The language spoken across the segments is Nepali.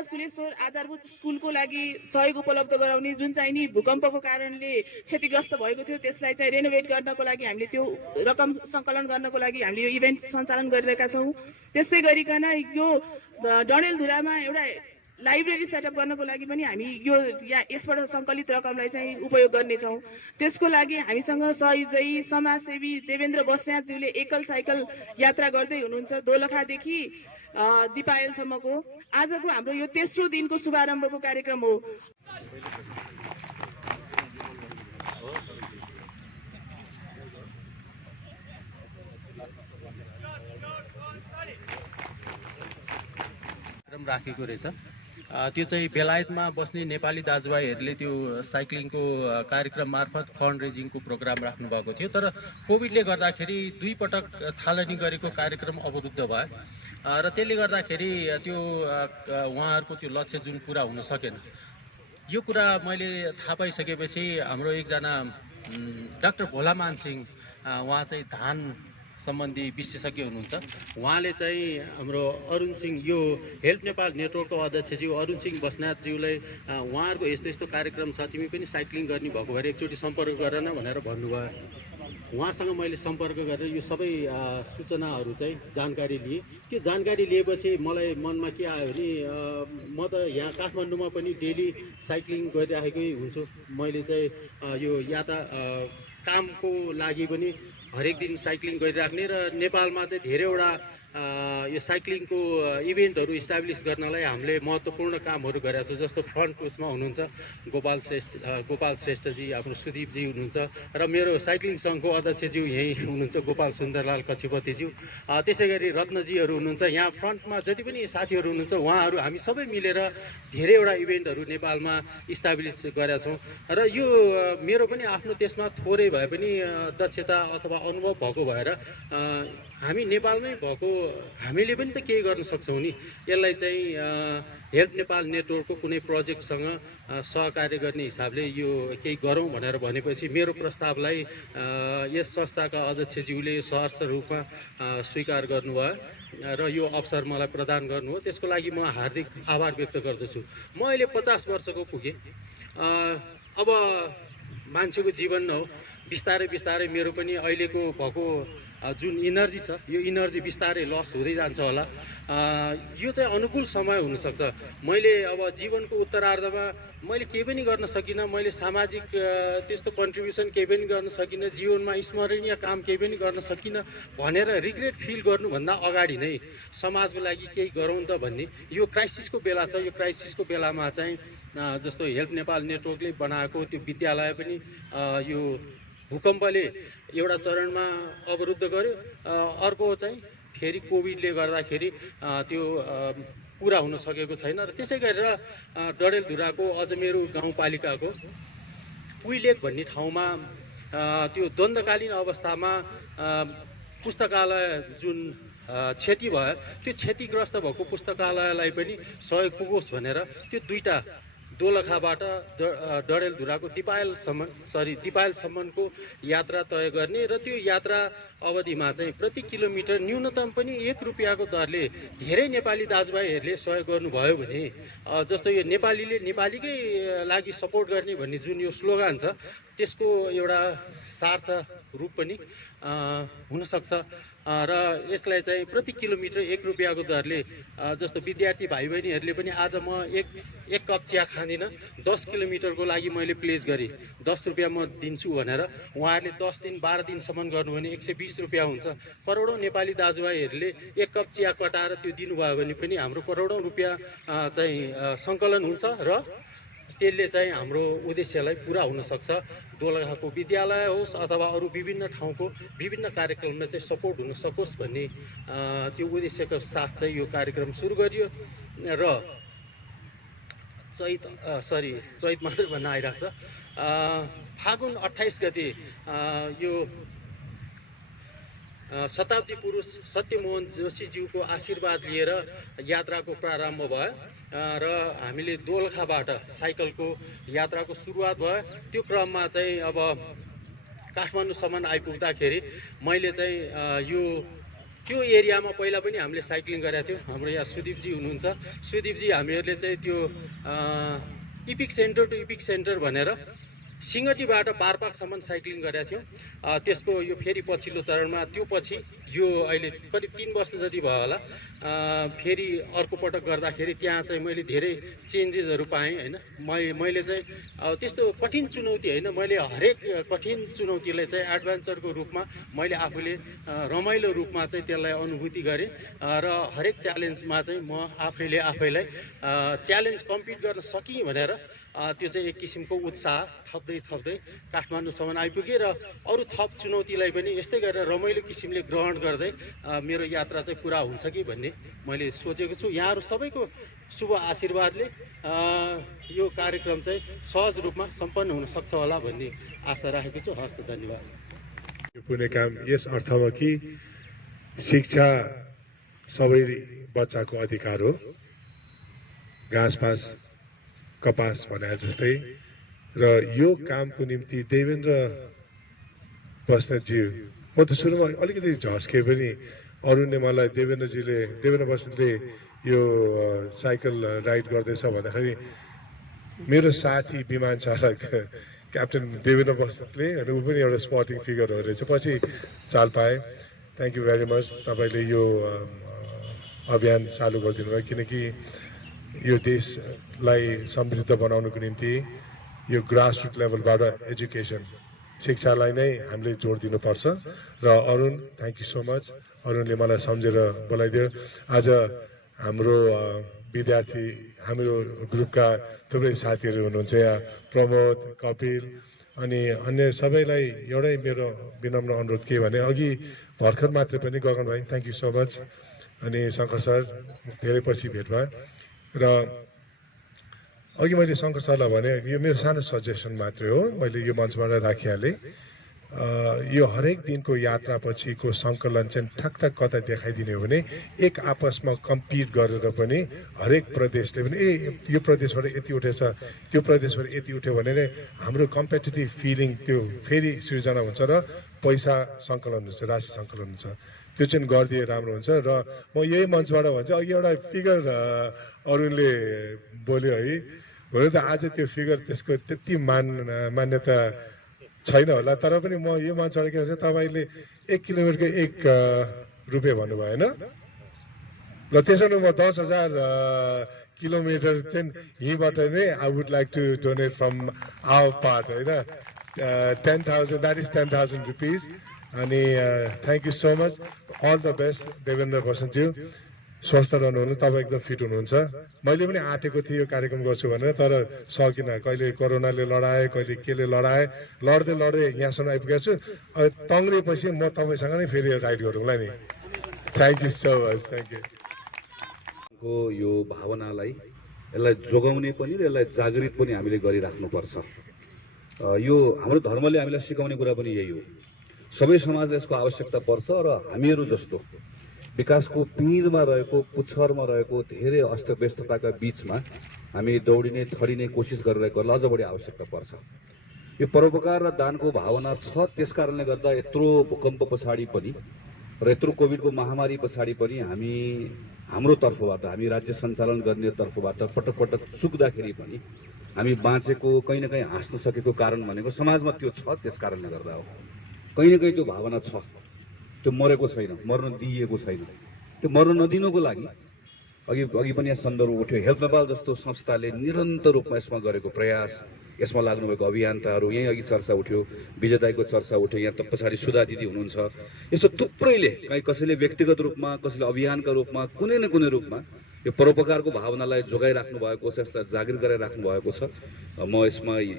राज कुलेश्वर आधारभूत स्कुलको लागि सहयोग उपलब्ध गराउने, जुन चाहिँ नि भूकम्पको कारणले क्षतिग्रस्त भएको थियो त्यसलाई चाहिँ रेनोभेट गर्नको लागि हामीले त्यो रकम सङ्कलन गर्नको लागि हामीले यो इभेन्ट सञ्चालन गरिरहेका छौँ। त्यस्तै गरिकन यो डडेलधुरामा एउटा लाइब्रेरी सेटअप गर्नको लागि पनि हामी यो यसबाट सङ्कलित रकमलाई चाहिँ उपयोग गर्नेछौँ। त्यसको लागि हामीसँग सहयोगी समाजसेवी देवेन्द्र बस्यातज्यूले एकल साइकल यात्रा गर्दै हुनुहुन्छ दोलखादेखि दिपायलसम्मको। आजको हाम्रो यो तेस्रो दिनको शुभारम्भको कार्यक्रम हो। राखेको रहेछ। त्यो चाहिँ बेलायतमा बस्ने नेपाली दाजुभाइहरूले त्यो साइक्लिङको कार्यक्रम मार्फत फन्ड रेजिङको प्रोग्राम राख्नु भएको थियो। तर कोभिडले गर्दाखेरि 2 पटक थालनी गरेको कार्यक्रम अवरुद्ध भयो र त्यसले गर्दाखेरि त्यो उहाँहरूको त्यो लक्ष्य जुन पुरा हुन सकेन। यो कुरा मैले थाहा पाइसकेपछि हाम्रो एकजना डाक्टर भोलामान सिंह, उहाँ चाहिँ धान सम्बन्धी विशेषज्ञ हुनुहुन्छ, उहाँले चाहिँ हाम्रो अरुण सिंह, यो हेल्प नेपाल नेटवर्कको अध्यक्षज्यू अरुण सिंह बस्नेतज्यूलाई उहाँहरूको यस्तो यस्तो कार्यक्रम छ, तिमी पनि साइक्लिङ गर्ने भएको भएर एकचोटि सम्पर्क गर न भनेर भन्नुभयो। उहाँसँग मैले सम्पर्क गरेर यो सबै सूचनाहरू चाहिँ जानकारी लिएँ। त्यो जानकारी लिएपछि मलाई मनमा के आयो भने म त यहाँ काठमाडौँमा पनि डेली साइक्लिङ गरिराखेकै हुन्छु। मैले चाहिँ यो कामको लागि पनि हरेक दिन साइक्लिङ गरिराख्ने र नेपालमा चाहिँ धेरैवटा यो साइक्लिङको इभेन्टहरू इस्टाब्लिस गर्नलाई हामीले महत्त्वपूर्ण कामहरू गरेका छौँ। जस्तो फ्रन्ट कोचमा हुनुहुन्छ गोपाल श्रेष्ठजी, हाम्रो सुदीपजी हुनुहुन्छ र मेरो साइक्लिङ सङ्घको अध्यक्षज्यू यहीँ हुनुहुन्छ गोपाल सुन्दरलाल कक्षपतिज्यू। त्यसै गरी रत्नजीहरू हुनुहुन्छ। यहाँ फ्रन्टमा जति पनि साथीहरू हुनुहुन्छ उहाँहरू हामी सबै मिलेर धेरैवटा इभेन्टहरू नेपालमा इस्टाब्लिस गरेका छौँ र यो मेरो पनि आफ्नो त्यसमा थोरै भए पनि दक्षता अथवा अनुभव भएको भएर हामी नेपालमै भएको हामीले पनि त केही गर्न सक्छौँ नि। यसलाई चाहिँ हेल्प नेपाल नेटवर्कको कुनै प्रोजेक्टसँग सहकार्य गर्ने हिसाबले यो केही गरौँ भनेर भनेपछि मेरो प्रस्तावलाई यस संस्थाका अध्यक्षज्यूले सहर्ष रूपमा स्वीकार गर्नुभयो र यो अवसर मलाई प्रदान गर्नु हो। त्यसको लागि म हार्दिक आभार व्यक्त गर्दछु। म अहिले 50 वर्षको पुगेँ। अब मान्छेको जीवन हो, बिस्तारै बिस्तारै मेरो पनि अहिलेको भएको जुन इनर्जी छ यो इनर्जी बिस्तारै लस हुँदै जान्छ होला। यो चाहिँ अनुकूल समय हुनसक्छ। मैले अब जीवनको उत्तरार्धमा मैले केही पनि गर्न सकिनँ, मैले सामाजिक त्यस्तो कन्ट्रिब्युसन केही पनि गर्न सकिनँ, जीवनमा स्मरणीय काम केही पनि गर्न सकिनँ भनेर रिग्रेट फिल गर्नुभन्दा अगाडि नै समाजको लागि केही गरौँ त भन्ने यो क्राइसिसको बेला छ। यो क्राइसिसको बेलामा चाहिँ जस्तो हेल्प नेपाल नेटवर्कले बनाएको त्यो विद्यालय पनि यो भूकम्पले एउटा चरणमा अवरुद्ध गर्यो, अर्को चाहिँ फेरि कोभिडले गर्दाखेरि त्यो पुरा हुन सकेको छैन। र त्यसै गरेर डडेलधुराको अजमेरू गाउँपालिकाको कुइलेक भन्ने ठाउँमा त्यो द्वन्द्वकालीन अवस्थामा पुस्तकालय जुन क्षति भयो, त्यो क्षतिग्रस्त भएको पुस्तकालयलाई पनि सहयोग पुगोस् भनेर त्यो 2टा दोलखाबाट डडेलधुराको दिपायलसम्मको यात्रा तय गर्ने र त्यो यात्रा अवधिमा चाहिँ प्रति किलोमिटर न्यूनतम पनि 1 रुपियाँको दरले धेरै नेपाली दाजुभाइहरूले सहयोग गर्नुभयो भने जस्तो यो नेपालीले नेपालीकै लागि सपोर्ट गर्ने भन्ने जुन यो स्लोगन छ त्यसको एउटा सार्थ रूप पनि हुनसक्छ। र यसलाई चाहिँ प्रति किलोमिटर 1 रुपियाँको दरले जस्तो विद्यार्थी भाइ बहिनीहरूले पनि आज म एक कप चिया खाँदिनँ, 10 किलोमिटरको लागि मैले प्लेस गरेँ, 10 रुपियाँ म दिन्छु भनेर उहाँहरूले 10 दिन 12 दिनसम्म गर्नु भने 120 रुपियाँ हुन्छ। करोडौँ नेपाली दाजुभाइहरूले 1 कप चिया कटाएर त्यो दिनुभयो भने पनि हाम्रो करोडौँ रुपियाँ चाहिँ सङ्कलन हुन्छ र त्यसले चाहिँ हाम्रो उद्देश्यलाई पुरा हुन सक्छ। दोलखाको विद्यालय होस् अथवा अरू विभिन्न ठाउँको विभिन्न कार्यक्रममा चाहिँ सपोर्ट हुन सकोस् भन्ने त्यो उद्देश्यको साथ चाहिँ यो कार्यक्रम सुरु गरियो र चैत मात्रै भन्न आइरहेको छ। फागुन 28 गते यो शताब्दी पुरुष सत्यमोहन जोशीज्यूको आशीर्वाद लिएर यात्राको प्रारम्भ भयो र हामीले दोलखाबाट साइकलको यात्राको सुरुवात भयो। त्यो क्रममा चाहिँ अब काठमाडौँसम्म आइपुग्दाखेरि मैले चाहिँ यो त्यो एरियामा पहिला पनि हामीले साइक्लिङ गरेका थियौँ। हाम्रो यहाँ सुदीपजी हुनुहुन्छ, सुदीपजी हामीहरूले चाहिँ त्यो epic center to epic center भनेर सिङ्गटीबाट बारपाकसम्म साइक्लिङ गरेका थियौँ। त्यसको यो फेरि पछिल्लो चरणमा त्यो पछि यो अहिले करिब 3 वर्ष जति भयो होला, फेरि अर्को पटक गर्दाखेरि त्यहाँ चाहिँ मैले धेरै चेन्जेसहरू पाएँ होइन। मैले चाहिँ त्यस्तो कठिन चुनौती होइन, मैले हरेक कठिन चुनौतीलाई चाहिँ एडभेन्चरको रूपमा मैले आफूले रमाइलो रूपमा चाहिँ त्यसलाई अनुभूति गरेँ र हरेक च्यालेन्जमा चाहिँ म आफैलाई च्यालेन्ज कम्पिट गर्न सकेँ भनेर त्यो चाहिँ एक किसिमको उत्साह थप्दै काठमाडौँसम्म आइपुगेँ र अरू थप चुनौतीलाई पनि यस्तै गरेर रमाइलो किसिमले ग्रहण गर्दै मेरो यात्रा चाहिँ पुरा हुन्छ कि भन्ने मैले सोचेको छु। यहाँहरू सबैको शुभ आशीर्वादले यो कार्यक्रम चाहिँ सहज रूपमा सम्पन्न हुन सक्छ होला भन्ने आशा राखेको छु। हस्त, धन्यवाद। यो पुण्य काम यस अर्थमा कि शिक्षा सबै बच्चाको अधिकार हो। घाँसपास कपास भने जस्तै र यो कामको निम्ति देवेन्द्र बस्नेतज्यू, म त सुरुमा अलिकति झस्के पनि अरूले मलाई देवेन्द्र बस्नेतले यो साइकल राइड गर्दैछ भन्दाखेरि मेरो साथी विमान चालक क्याप्टेन देवेन्द्र बस्नेतले अनि ऊ पनि एउटा स्पोर्टिङ फिगर हो रहेछ, पछि चाल पाएँ। थ्याङ्क यू भेरी मच तपाईँले यो अभियान चालु गरिदिनु भयो, किनकि यो देशलाई समृद्ध बनाउनुको निम्ति यो ग्रासरुट लेभलबाट एजुकेसन शिक्षालाई नै हामीले जोड दिनुपर्छ। र Arun, thank you so much, अरुणले मलाई सम्झेर बोलाइदियो। आज हाम्रो विद्यार्थी हाम्रो ग्रुपका थुप्रै साथीहरू हुनुहुन्छ यहाँ, प्रमोद, कपिल अनि अन्य सबैलाई एउटै मेरो विनम्र अनुरोध के भने अघि भर्खर मात्रै पनि गगन भाइ थ्याङ्क यू सो मच, अनि शङ्कर सर धेरै पछि भेट भयो। र अघि मैले शङ्कर सरलाई भने यो मेरो सानो सजेसन मात्रै हो, मैले यो मञ्चबाट राखिहालेँ। यो हरेक दिनको यात्रा पछिको सङ्कलन चाहिँ ठकठक कता देखाइदिने हो भने एक आपसमा कम्पिट गरेर पनि हरेक प्रदेशले पनि यो प्रदेशबाट यति उठेछ, त्यो प्रदेशबाट यति उठ्यो भने नै हाम्रो कम्पिटिटिभ फिलिङ त्यो फेरि सिर्जना हुन्छ र पैसा सङ्कलन हुन्छ, राशि सङ्कलन हुन्छ। त्यो चाहिँ गरिदिए राम्रो हुन्छ। र म यही मञ्चबाट भन्छु, अघि एउटा फिगर अरूले बोल्यो है, हुन त आज त्यो फिगर त्यसको त्यति मान्यता छैन होला, तर पनि म यो मञ्चबाट के भन्छ, तपाईँले 1 किलोमिटरको 1 रुपियाँ भन्नुभयो होइन, ल त्यसो भने म 10,000 किलोमिटर चाहिँ यहीँबाट नै I would like to donate from our part होइन, 10,000 द्याट इज 10,000 रुपिज। अनि thank you so much, all the best Devendra बस्नेतज्यू, स्वस्थ रहनुहुनु, तपाईँ एकदम फिट हुनुहुन्छ। मैले पनि आँटेको थिएँ यो कार्यक्रम गर्छु भनेर, तर सकिनँ, कहिले कोरोनाले लडाएँ, कहिले केले लडाएँ, लड्दै यहाँसम्म आइपुगेको छु। तङ्ग्रिएपछि म तपाईँसँग नै फेरि राइड गरौँला नि। Thank you so much, thank you. यो भावनालाई यसलाई जोगाउने पनि र यसलाई जागृत पनि हामीले गरिराख्नुपर्छ। यो हाम्रो धर्मले हामीलाई सिकाउने कुरा पनि यही हो। सबै समाजलाई यसको आवश्यकता पर्छ र हामीहरू जस्तो विकासको पिँधमा रहेको, पुच्छरमा रहेको धेरै अस्तव्यस्तताका बीचमा हामी दौडिने थडिने कोसिस गरिरहेकोलाई अझ बढी आवश्यकता पर्छ। यो परोपकार र दानको भावना छ, त्यस कारणले गर्दा यत्रो भूकम्प पछाडि पनि र यत्रो कोभिडको महामारी पछाडि पनि हाम्रो तर्फबाट, हामी राज्य सञ्चालन गर्ने तर्फबाट पटक पटक चुक्दाखेरि पनि हामी बाँचेको, कहीँ न कहीँ हाँस्न सकेको कारण भनेको समाजमा त्यो छ, त्यस कारणले गर्दा हो। कहीँ न कहीँ त्यो भावना छ, त्यो मरेको छैन, मर्न दिइएको छैन। त्यो मर्न नदिनुको लागि अघि पनि यहाँ सन्दर्भ उठ्यो, हेल्थ नेपाल जस्तो संस्थाले निरन्तर रूपमा यसमा गरेको प्रयास, यसमा लाग्नुभएको अभियन्ताहरू, यहीँ अघि चर्चा उठ्यो, विजेताको चर्चा उठ्यो, यहाँ त पछाडि सुधा दिदी हुनुहुन्छ, यस्तो थुप्रैले, कहीँ कसैले व्यक्तिगत रूपमा, कसैले अभियानका रूपमा, कुनै न कुनै रूपमा यो परोपकारको भावनालाई जोगाइराख्नु भएको छ, यसलाई जागृत गराइराख्नु भएको छ। म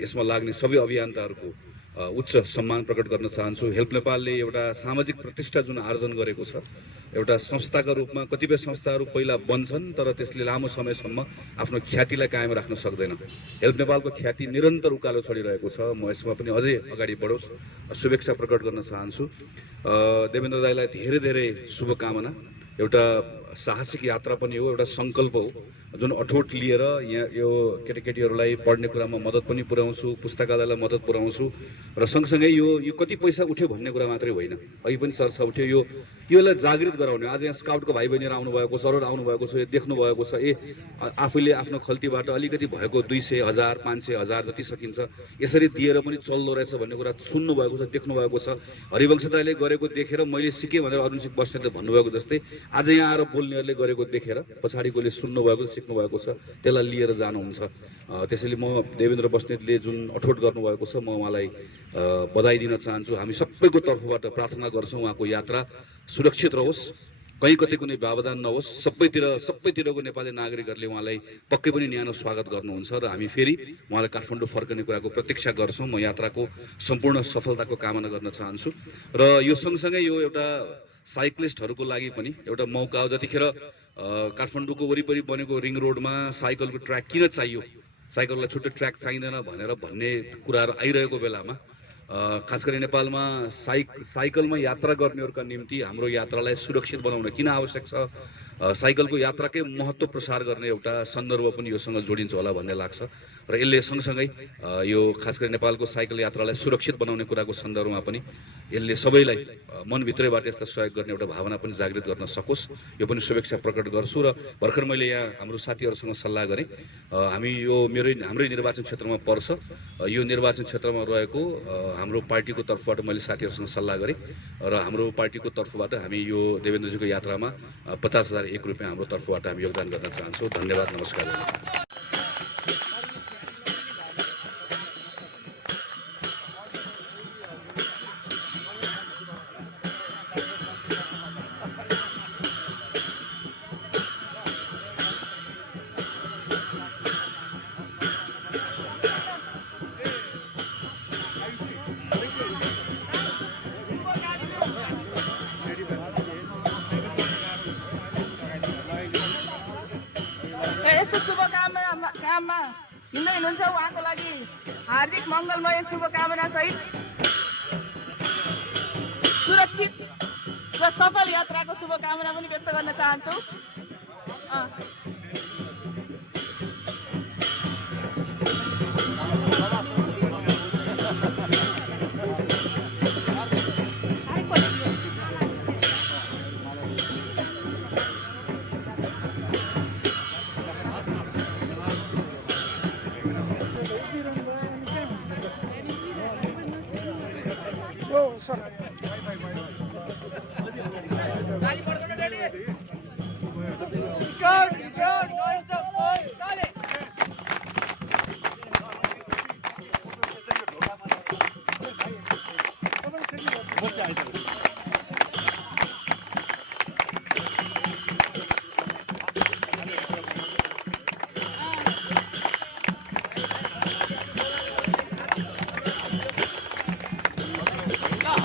यसमा लाग्ने सबै अभियन्ताहरूको उच्च सम्मान प्रकट गर्न चाहन्छु। हेल्प नेपालले एउटा सामाजिक प्रतिष्ठा जुन आर्जन गरेको छ, एउटा संस्थाका रूपमा कतिपय संस्थाहरू पहिला बन्छन् तर त्यसले लामो समयसम्म आफ्नो ख्यातिलाई कायम राख्न सक्दैन। हेल्प नेपालको ख्याति निरन्तर उकालो चढिरहेको छ। म यसमा पनि अझै अगाडि बढोस् शुभेच्छा प्रकट गर्न चाहन्छु। देवेन्द्र दाईलाई धेरै धेरै शुभकामना। एउटा साहसिक यात्रा पनि हो, एउटा सङ्कल्प हो जुन अठोट लिएर यहाँ यो केटाकेटीहरूलाई पढ्ने कुरामा मद्दत पनि पुर्याउँछु, पुस्तकालयलाई मद्दत पुर्याउँछु र सँगसँगै यो कति पैसा उठ्यो भन्ने कुरा मात्रै होइन, अघि पनि चर्चा उठ्यो, योलाई जागृत गराउने। आज यहाँ स्काउटको भाइ बहिनीहरू आउनुभएको छ, अरूहरू आउनुभएको छ, यो देख्नु भएको छ, आफूले आफ्नो खल्तीबाट अलिकति भएको 200, 1000, 500, 1000 जति सकिन्छ यसरी दिएर पनि चल्दो रहेछ भन्ने कुरा सुन्नु भएको छ, देख्नु भएको छ। हरिवंश दाइले गरेको देखेर मैले सिकेँ भनेर अरुणसिंह बस्नेतले भन्नुभएको जस्तै आज यहाँ आएर बोल्नेहरूले गरेको देखेर पछाडिकोले सुन्नु भएको छ, सिक्नु भएको छ, त्यसलाई लिएर जानुहुन्छ। त्यसैले म देवेन्द्र बस्नेतले जुन अठोट गर्नुभएको छ म उहाँलाई बधाई दिन चाहन्छु। हामी सबैको तर्फबाट प्रार्थना गर्छौँ उहाँको यात्रा सुरक्षित रहोस्, कहीँ कतै कुनै व्यवधान नहोस्, सबैतिरको नेपाली नागरिकहरूले उहाँलाई पक्कै पनि न्यानो स्वागत गर्नुहुन्छ र हामी फेरि उहाँलाई काठमाडौँ फर्कने कुराको प्रतीक्षा गर्छौँ। म यात्राको सम्पूर्ण सफलताको कामना गर्न चाहन्छु र यो सँगसँगै यो एउटा साइक्लिस्टहरूको लागि पनि एउटा मौका हो। जतिखेर काठमाडौँको वरिपरि बनेको रिङ रोडमा साइकलको ट्र्याक किन चाहियो, साइकललाई छुट्टै ट्र्याक चाहिँदैन भन्ने कुराहरू आइरहेको बेलामा खास गरी नेपालमा साइकलमा यात्रा गर्नेहरूका निम्ति हाम्रो यात्रालाई सुरक्षित बनाउन किन आवश्यक छ, साइकलको यात्राकै महत्त्व प्रसार गर्ने एउटा सन्दर्भ पनि योसँग जोडिन्छ होला भन्ने लाग्छ र यसले सँगसँगै यो खास गरी नेपालको साइकल यात्रालाई सुरक्षित बनाउने कुराको सन्दर्भमा पनि यसले सबैलाई मनभित्रैबाट यस्ता सहयोग गर्ने एउटा भावना पनि जागृत गर्न सकोस्, यो पनि शुभेच्छा प्रकट गर्छु। र भर्खर मैले यहाँ हाम्रो साथीहरूसँग सल्लाह गरेँ, हामी यो हाम्रै निर्वाचन क्षेत्रमा पर्छ, यो निर्वाचन क्षेत्रमा रहेको हाम्रो पार्टीको तर्फबाट मैले साथीहरूसँग सल्लाह गरेँ र हाम्रो पार्टीको तर्फबाट हामी यो देवेन्द्रजीको यात्रामा 50,001 रुपियाँ हाम्रो तर्फबाट हामी योगदान गर्न चाहन्छौँ। धन्यवाद, नमस्कार। यस्तो शुभकामना हिँड्दै हुनुहुन्छ उहाँको लागि हार्दिक मङ्गलमय शुभकामना सहित सुरक्षित र सफल यात्राको शुभकामना पनि व्यक्त गर्न चाहन्छु।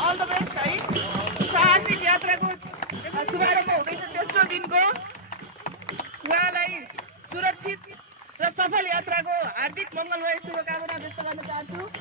अल द बेस्ट है। साहसिक यात्राको शुभारम्भ हुँदैछ तेस्रो दिनको, उहाँलाई सुरक्षित र सफल यात्राको हार्दिक मङ्गलमय शुभकामना व्यक्त गर्न चाहन्छु।